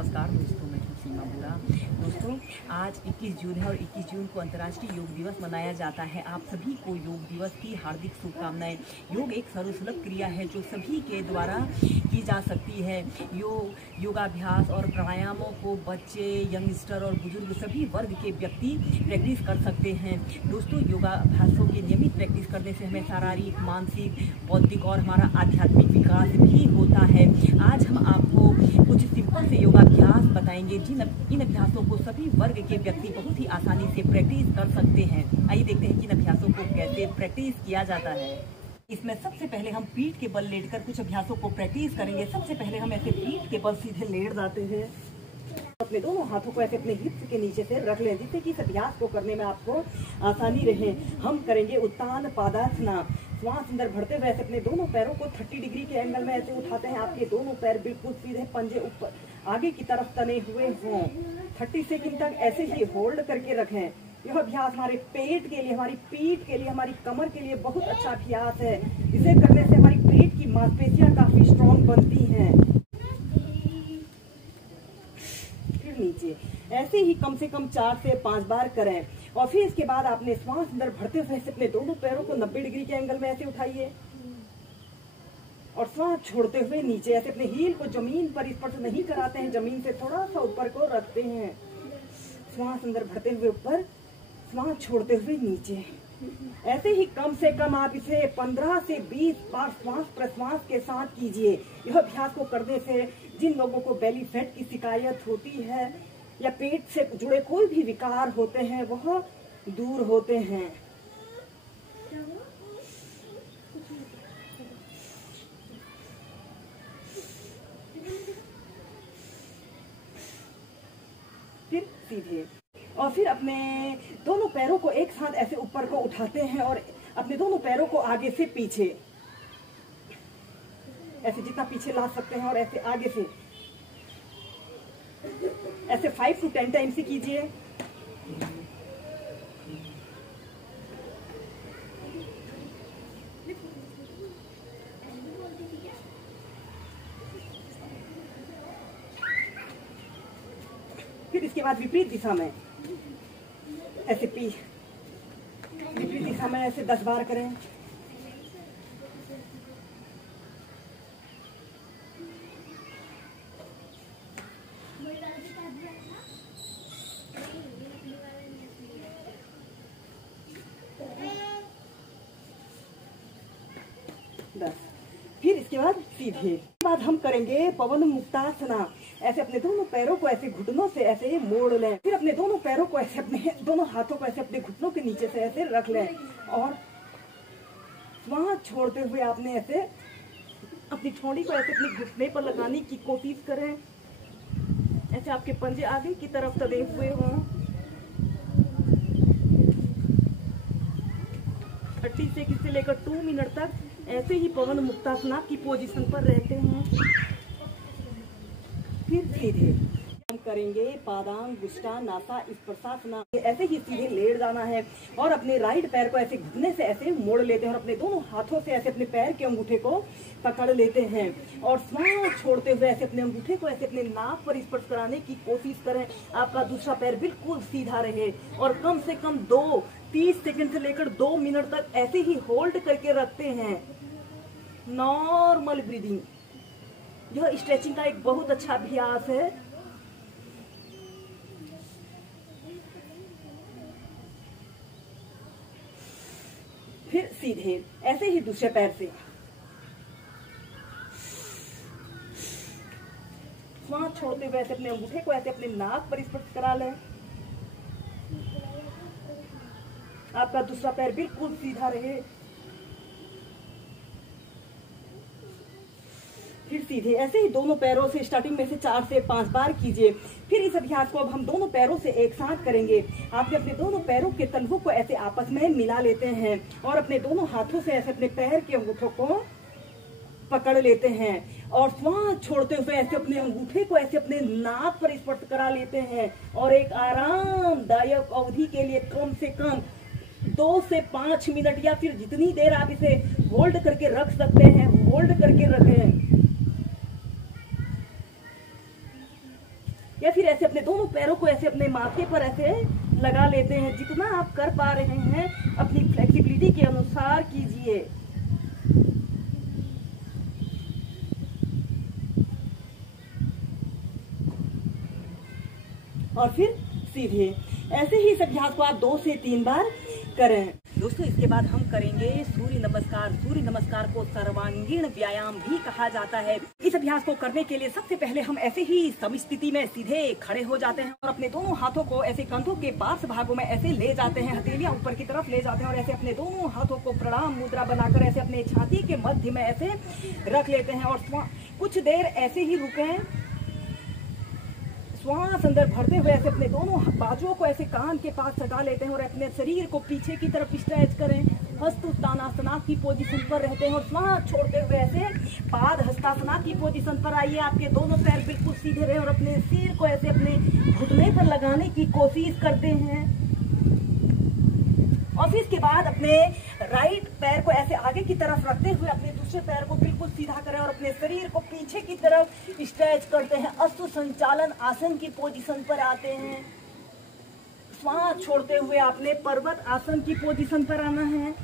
नमस्कार दोस्तों, मैं हूं सीमा बुरा। दोस्तों, आज 21 जून है और 21 जून को अंतर्राष्ट्रीय योग दिवस मनाया जाता है। आप सभी को योग दिवस की हार्दिक शुभकामनाएं। योग एक सर्वसुलभ क्रिया है जो सभी के द्वारा की जा सकती है। योगाभ्यास और प्राणायामों को बच्चे, यंगस्टर और बुजुर्ग सभी वर्ग के व्यक्ति प्रैक्टिस कर सकते हैं। दोस्तों, योगाभ्यासों की नियमित प्रैक्टिस करने से हमें शारीरिक, मानसिक, बौद्धिक और हमारा आध्यात्मिक विकास भी होता है। आज हम आपको कुछ सिंपल से योगाभ्यास बताएंगे जिन इन अभ्यासों को सभी वर्ग के व्यक्ति बहुत ही आसानी से प्रैक्टिस कर सकते हैं। आइए देखते हैं कि इन अभ्यासों को कैसे प्रैक्टिस किया जाता है। इसमें सबसे पहले हम पीठ के बल लेटकर कुछ अभ्यासों को प्रैक्टिस करेंगे। सबसे पहले हम ऐसे पीठ के बल सीधे लेट जाते हैं। अपने दोनों हाथों को ऐसे अपने हिप्स के नीचे से रख लें जिससे कि इस अभ्यास को करने में आपको आसानी रहे। हम करेंगे उत्तान पादासना। श्वास अंदर भरते हुए ऐसे अपने दोनों पैरों को 30 डिग्री के एंगल में ऐसे उठाते हैं। आपके दोनों पैर बिल्कुल सीधे, पंजे ऊपर आगे की तरफ तने हुए हों। 30 सेकंड तक ऐसे ही होल्ड करके रखें। यह अभ्यास हमारे पेट के लिए, हमारी पीठ के लिए, हमारी कमर के लिए बहुत अच्छा अभ्यास है। इसे करने से हमारी पेट की मांसपेशियां काफी स्ट्रॉन्ग बनती हैं। फिर नीचे ऐसे ही कम से कम 4 से 5 बार करें और फिर इसके बाद आपने श्वास अंदर भरते हुए अपने दोनों पैरों को 90 डिग्री के एंगल में ऐसे उठाइए और श्वास छोड़ते हुए नीचे ऐसे अपने हील को जमीन पर स्पर्श नहीं कराते हैं, जमीन से थोड़ा सा ऊपर को रखते हैं। श्वास अंदर भरते हुए ऊपर, श्वास छोड़ते हुए नीचे। ऐसे ही कम से कम आप इसे 15 से 20 बार श्वास प्रश्वास के साथ कीजिए। यह अभ्यास को करने से जिन लोगों को बेली फैट की शिकायत होती है या पेट से जुड़े कोई भी विकार होते हैं वह दूर होते हैं। फिर सीधे और फिर अपने दोनों पैरों को एक साथ ऐसे ऊपर को उठाते हैं और अपने दोनों पैरों को आगे से पीछे, ऐसे जितना पीछे ला सकते हैं और ऐसे आगे से ऐसे 5 से 10 टाइम्स ही कीजिए। फिर इसके बाद विपरीत दिशा में ऐसे विपरीत दिशा में ऐसे 10 बार करें। फिर इसके बाद सीधे बाद हम करेंगे पवन मुक्तासना। ऐसे अपने दोनों पैरों को ऐसे घुटनों से ऐसे मोड़ लें। फिर अपने दोनों पैरों को ऐसे अपने दोनों हाथों को ऐसे अपने घुटनों के नीचे से ऐसे रख लें और वहां छोड़ते हुए आपने ऐसे अपनी ठोड़ी को ऐसे अपने घुटने पर लगाने की कोशिश करें। ऐसे आपके पंजे आगे की तरफ तले हुए हों। 30 सेकंड से लेकर 2 मिनट तक ऐसे ही पवन मुक्तासना की पोजीशन पर रहते हैं। फिर सीधे हम करेंगे पादांगुष्ठा नासा स्पर्शासना। ऐसे ही सीधे लेट जाना है और अपने राइट पैर को ऐसे घुटने से ऐसे मोड़ लेते हैं और अपने दोनों हाथों से ऐसे अपने पैर के अंगूठे को पकड़ लेते हैं और श्वास छोड़ते हुए ऐसे अपने अंगूठे को ऐसे अपने नाक पर स्पर्श कराने की कोशिश करें। आपका दूसरा पैर बिल्कुल सीधा रहे और कम से कम 30 सेकंड से लेकर 2 मिनट तक ऐसे ही होल्ड करके रखते हैं। नॉर्मल ब्रीदिंग, यह स्ट्रेचिंग का एक बहुत अच्छा अभ्यास है। फिर सीधे ऐसे ही दूसरे पैर से श्वास छोड़ते हुए ऐसे अपने अंगूठे को ऐसे अपने नाक पर स्पर्श करा लें। आपका दूसरा पैर बिल्कुल सीधा रहे। फिर सीधे ऐसे ही दोनों पैरों से स्टार्टिंग में से 4 से 5 बार कीजिए। फिर इस अभ्यास को अब हम दोनों पैरों से एक साथ करेंगे। आप अपने दोनों पैरों के तलवों को ऐसे आपस में मिला लेते हैं और अपने दोनों हाथों से ऐसे अपने पैर के अंगूठों को पकड़ लेते हैं और श्वास छोड़ते हुए ऐसे अपने अंगूठे को ऐसे अपने नाक पर स्पर्श करा लेते हैं और एक आरामदायक अवधि के लिए कम से कम 2 से 5 मिनट या फिर जितनी देर आप इसे होल्ड करके रख सकते हैं, होल्ड करके रखें। या फिर ऐसे अपने दोनों पैरों को ऐसे अपने माथे पर ऐसे लगा लेते हैं। जितना आप कर पा रहे हैं अपनी फ्लेक्सिबिलिटी के अनुसार कीजिए। और फिर सीधे ऐसे ही इस अभ्यास को आप 2 से 3 बार करें। दोस्तों इसके बाद हम करेंगे सूर्य नमस्कार। सूर्य नमस्कार को सर्वांगीण व्यायाम भी कहा जाता है। इस अभ्यास को करने के लिए सबसे पहले हम ऐसे ही समस्थिति में सीधे खड़े हो जाते हैं और अपने दोनों हाथों को ऐसे कंधों के पार्श्व भागों में ऐसे ले जाते हैं, हथेलियां ऊपर की तरफ ले जाते हैं और ऐसे अपने दोनों हाथों को प्रणाम मुद्रा बनाकर ऐसे अपने छाती के मध्य में ऐसे रख लेते हैं और कुछ देर ऐसे ही रुकें। श्वास अंदर भरते हुए ऐसे अपने दोनों बाजुओं को ऐसे कान के पास सटा लेते हैं और अपने शरीर को पीछे की तरफ स्ट्रेच करें। हस्तोत्तानासना की पोजीशन पर रहते हैं और श्वास छोड़ते हुए ऐसे पाद हस्तासना की पोजीशन पर आइए। आपके दोनों पैर बिल्कुल सीधे रहे और अपने सिर को ऐसे अपने घुटने पर लगाने की कोशिश करते हैं। और फिर इसके बाद अपने राइट पैर को ऐसे आगे की तरफ रखते हुए अपने दूसरे पैर को बिल्कुल सीधा करें और अपने शरीर को पीछे की तरफ स्ट्रेच करते हैं। अश्व संचालन आसन की पोजीशन पर आते हैं। श्वास छोड़ते हुए आपने पर्वत आसन की पोजीशन पर आना है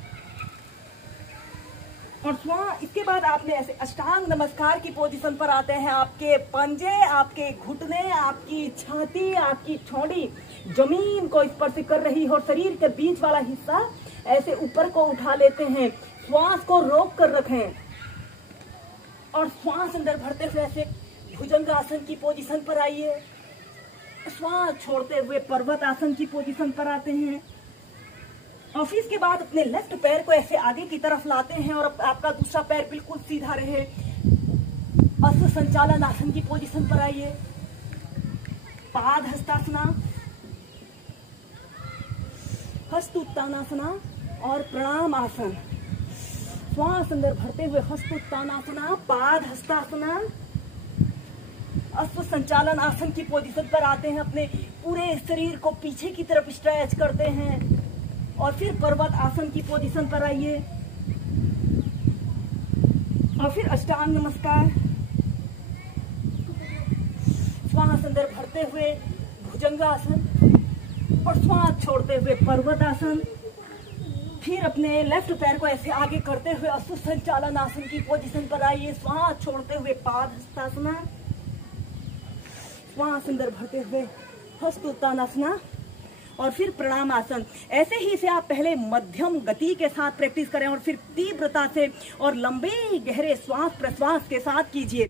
और श्वास इसके बाद आपने ऐसे अष्टांग नमस्कार की पोजीशन पर आते हैं। आपके पंजे, आपके घुटने, आपकी छाती, आपकी ठोड़ी जमीन को स्पर्श कर रही है और शरीर के बीच वाला हिस्सा ऐसे ऊपर को उठा लेते हैं। श्वास को रोक कर रखें और श्वास अंदर भरते हुए ऐसे भुजंग आसन की पोजीशन पर आइए। श्वास छोड़ते हुए पर्वत आसन की पोजीशन पर आते हैं और फिर इसके बाद अपने लेफ्ट पैर को ऐसे आगे की तरफ लाते हैं और आपका दूसरा पैर बिल्कुल सीधा रहे। अश्व संचालन आसन की पोजीशन पर आइए। पाद हस्तासना, हस्तोत्तानासना और प्रणाम आसन। श्वास अंदर भरते हुए हस्तोत्तानासना, पाद हस्तासना, अश्व संचालन आसन की पोजीशन पर आते हैं। अपने पूरे शरीर को पीछे की तरफ स्ट्रेच करते हैं और फिर पर्वत आसन की पोजीशन पर आइए और फिर अष्टांग नमस्कार। श्वास अंदर भरते हुए भुजंगासन और श्वास छोड़ते हुए पर्वत आसन। फिर अपने लेफ्ट पैर को ऐसे आगे करते हुए अश्व संचालन आसन की पोजीशन पर आइए। श्वास छोड़ते हुए पाद हस्तासना, श्वास अंदर भरते हुए हस्तोत्तानासना और फिर प्रणाम आसन। ऐसे ही इसे आप पहले मध्यम गति के साथ प्रैक्टिस करें और फिर तीव्रता से और लंबे गहरे श्वास प्रश्वास के साथ कीजिए।